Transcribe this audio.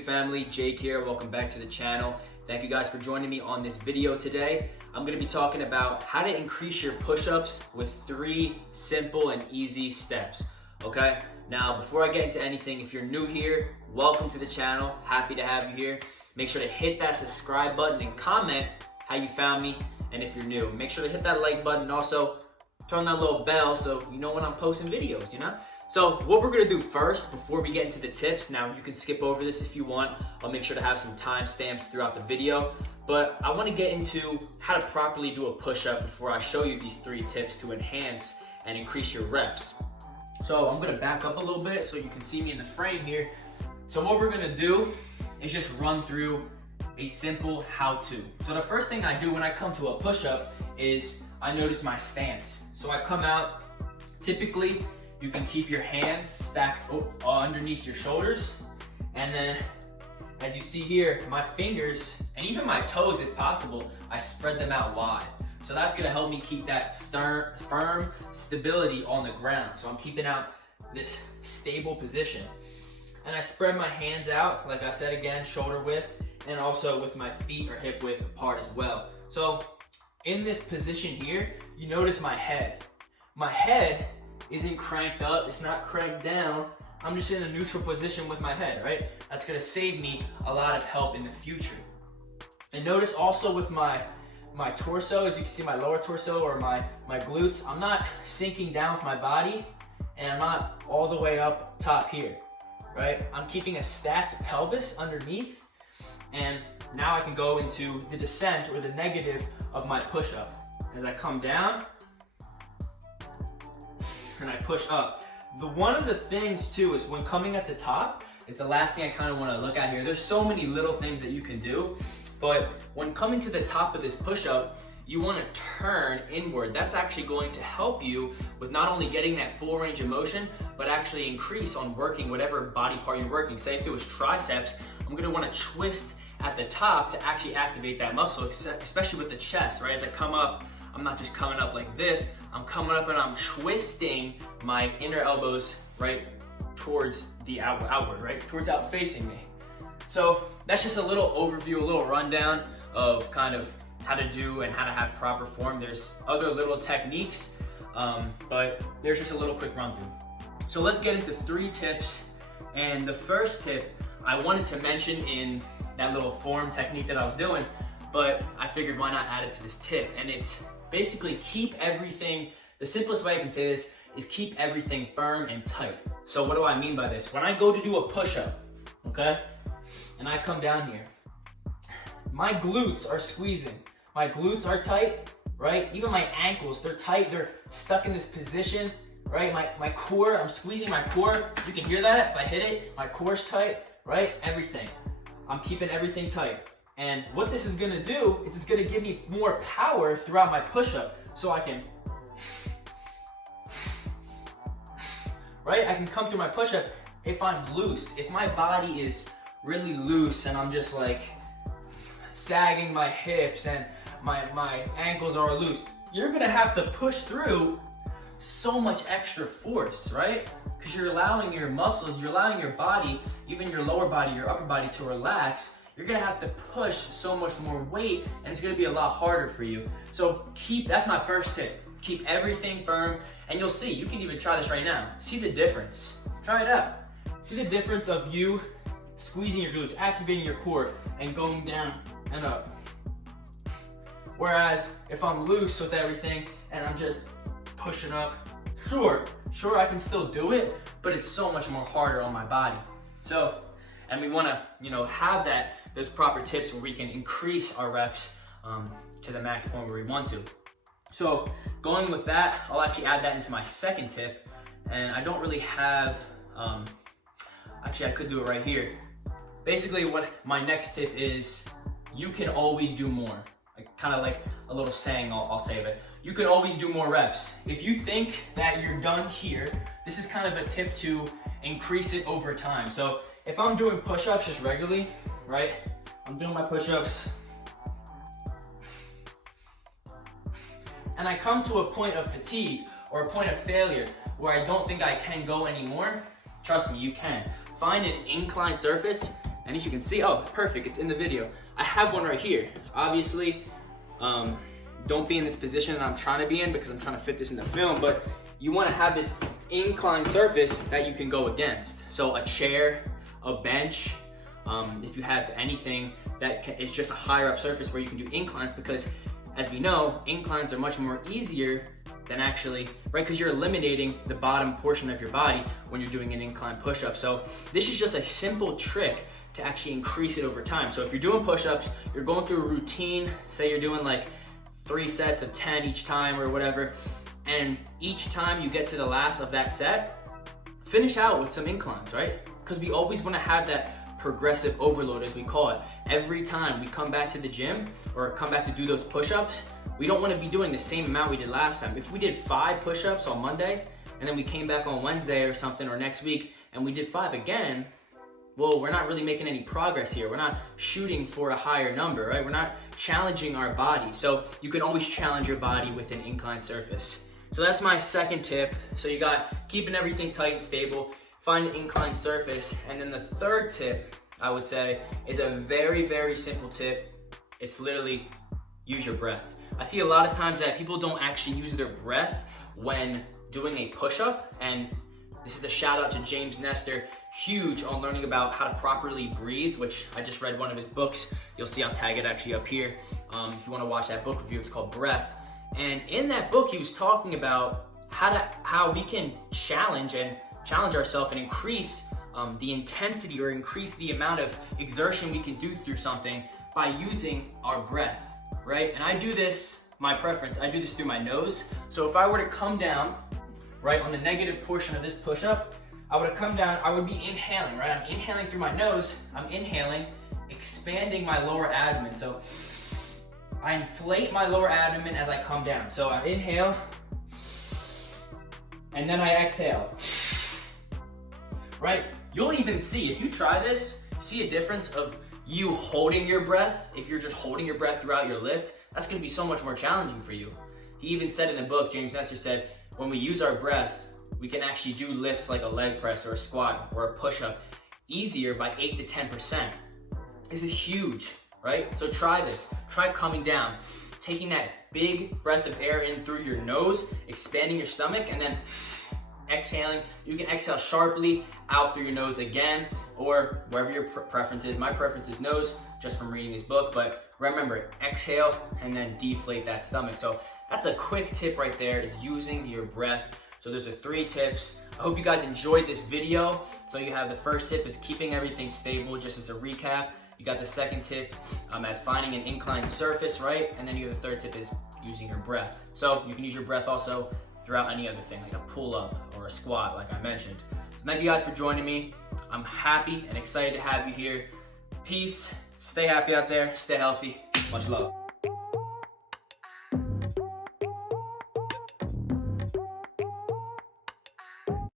YouTube family, Jake here. Welcome back to the channel. Thank you guys for joining me on this video today. I'm going to be talking about how to increase your push-ups with 3 simple and easy steps. Okay? Now, before I get into anything, if you're new here, welcome to the channel. Happy to have you here. Make sure to hit that subscribe button and comment how you found me. And if you're new, make sure to hit that like button. Also, turn that little bell so you know when I'm posting videos, you know? So what we're gonna do first, before we get into the tips, now you can skip over this if you want. I'll make sure to have some timestamps throughout the video. But I wanna get into how to properly do a push-up before I show you these 3 tips to enhance and increase your reps. So I'm gonna back up a little bit so you can see me in the frame here. So what we're gonna do is just run through a simple how-to. So the first thing I do when I come to a push-up is I notice my stance. So I come out, typically, you can keep your hands stacked underneath your shoulders. And then, as you see here, my fingers, and even my toes if possible, I spread them out wide. So that's gonna help me keep that firm stability on the ground. So I'm keeping out this stable position. And I spread my hands out, like I said again, shoulder width, and also with my feet or hip width apart as well. So in this position here, you notice my head. My head isn't cranked up, it's not cranked down. I'm just in a neutral position with my head, right? That's gonna save me a lot of help in the future. And notice also with my torso, as you can see my lower torso or my glutes, I'm not sinking down with my body and I'm not all the way up top here, right? I'm keeping a stacked pelvis underneath, and now I can go into the descent or the negative of my push-up. As I come down, and I push up. One of the things too is when coming at the top, is the last thing I kind of want to look at here. There's so many little things that you can do, but when coming to the top of this push-up, you want to turn inward. That's actually going to help you with not only getting that full range of motion, but actually increase on working whatever body part you're working. Say if it was triceps, I'm going to want to twist at the top to actually activate that muscle, especially with the chest, right? As I come up, I'm not just coming up like this, I'm coming up and I'm twisting my inner elbows right towards the outward, right? Towards out facing me. So that's just a little overview, a little rundown of kind of how to do and how to have proper form. There's other little techniques, but there's just a little quick run through. So let's get into 3 tips. And the first tip I wanted to mention in that little form technique that I was doing, but I figured why not add it to this tip. And it's basically keep everything, the simplest way I can say this is keep everything firm and tight. So what do I mean by this? When I go to do a push-up, okay, and I come down here, my glutes are squeezing. My glutes are tight, right? Even my ankles, they're tight, they're stuck in this position, right? My core, I'm squeezing my core. You can hear that if I hit it. My core's tight, right? Everything. I'm keeping everything tight. And what this is gonna do is it's gonna give me more power throughout my push-up so I can, right? I can come through my push-up if I'm loose. If my body is really loose and I'm just like sagging my hips and my ankles are loose, you're gonna have to push through so much extra force, right? Because you're allowing your muscles, you're allowing your body, even your lower body, your upper body to relax. You're gonna have to push so much more weight and it's gonna be a lot harder for you. So that's my first tip. Keep everything firm, and you'll see, you can even try this right now. See the difference, try it out. See the difference of you squeezing your glutes, activating your core, and going down and up. Whereas if I'm loose with everything and I'm just pushing up, sure, I can still do it, but it's so much more harder on my body. So, and we wanna, have those proper tips where we can increase our reps to the max point where we want to. So going with that, I'll actually add that into my second tip. And I don't really have, actually I could do it right here. Basically what my next tip is, you can always do more. Kind of like a little saying I'll save it. You can always do more reps. If you think that you're done here, this is kind of a tip to increase it over time. So if I'm doing push-ups just regularly, right? I'm doing my push-ups. And I come to a point of fatigue or a point of failure where I don't think I can go anymore. Trust me, you can. Find an inclined surface And as you can see, oh, perfect, it's in the video. I have one right here. Obviously, don't be in this position that I'm trying to be in because I'm trying to fit this in the film, but you wanna have this inclined surface that you can go against. So a chair, a bench, if you have anything that is just a higher up surface where you can do inclines, because as we know, inclines are much more easier than actually, right? Because you're eliminating the bottom portion of your body when you're doing an incline push-up. So this is just a simple trick to actually increase it over time. So if you're doing push-ups, you're going through a routine, say you're doing like 3 sets of 10 each time or whatever, and each time you get to the last of that set, finish out with some inclines, right? Because we always want to have that progressive overload, as we call it. Every time we come back to the gym or come back to do those push-ups, we don't want to be doing the same amount we did last time. If we did 5 push-ups on Monday and then we came back on Wednesday or something or next week and we did 5 again, well, we're not really making any progress here. We're not shooting for a higher number, right? We're not challenging our body. So you can always challenge your body with an inclined surface. So that's my second tip. So you got keeping everything tight and stable, find an inclined surface. And then the third tip, I would say, is a very, very simple tip. It's literally use your breath. I see a lot of times that people don't actually use their breath when doing a push-up. And this is a shout out to James Nestor, huge on learning about how to properly breathe, which I just read one of his books. You'll see I'll tag it actually up here. If you wanna watch that book review, it's called Breath. And in that book, he was talking about how we can challenge ourselves and increase the intensity or increase the amount of exertion we can do through something by using our breath, right? And I do this, my preference, I do this through my nose. So if I were to come down, right, on the negative portion of this push-up, I would have come down, I would be inhaling, right? I'm inhaling through my nose, I'm inhaling, expanding my lower abdomen. So I inflate my lower abdomen as I come down. So I inhale, and then I exhale, right? You'll even see, if you try this, see a difference of you holding your breath. If you're just holding your breath throughout your lift, that's gonna be so much more challenging for you. He even said in the book, James Nestor said, when we use our breath, we can actually do lifts like a leg press or a squat or a push-up easier by 8 to 10%. This is huge, right? So try this. Try coming down, taking that big breath of air in through your nose, expanding your stomach, and then exhaling. You can exhale sharply out through your nose again, or wherever your preference is. My preference is nose, just from reading this book, but remember, exhale and then deflate that stomach. So that's a quick tip right there, is using your breath. So those are 3 tips. I hope you guys enjoyed this video. So you have the first tip is keeping everything stable, just as a recap. You got the second tip as finding an inclined surface, right? And then you have the third tip is using your breath. So you can use your breath also throughout any other thing, like a pull-up or a squat, like I mentioned. So thank you guys for joining me. I'm happy and excited to have you here. Peace, stay happy out there, stay healthy, much love.